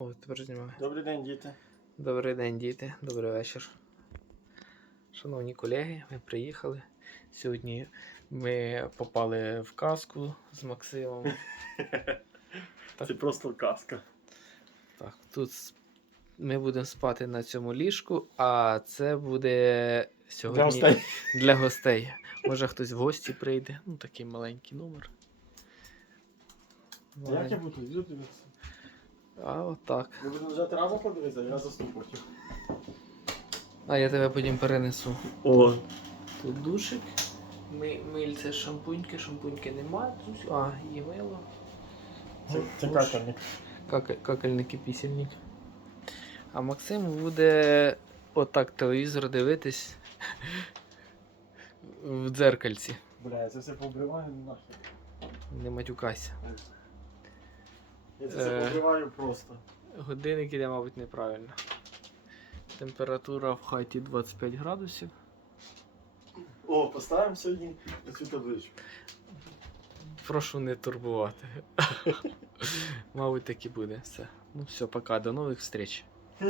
О, тепер знімаю. Добрий день, діти. Добрий день, діти. Добрий вечір. Шановні колеги, ми приїхали. Сьогодні ми попали в казку з Максимом. Це просто казка. Так, тут ми будемо спати на цьому ліжку, а це буде сьогодні Для гостей. для гостей. Може хтось в гості прийде. Ну, такий маленький номер. Як я буду дивитися? А отак. Ми будемо лежати разом подивитися, я засну потім. А я тебе потім перенесу. О, Тут душик. Ми, мильце шампуньки, шампуньки немає. Тут- А, є мило. це, це какальник. Кака- Какельник і пісельник. А Максим буде отак телевізор дивитись в дзеркальці. Бля, я це все побриваю нахер. Не матюкайся. Я це Е. просто. Годинник іде, мабуть, неправильно. Температура в хаті 25 градусів. О, поставимо сьогодні на цю табличку. Прошу не турбувати. Мабуть, так і буде. Все. Ну все, пока, до нових встреч.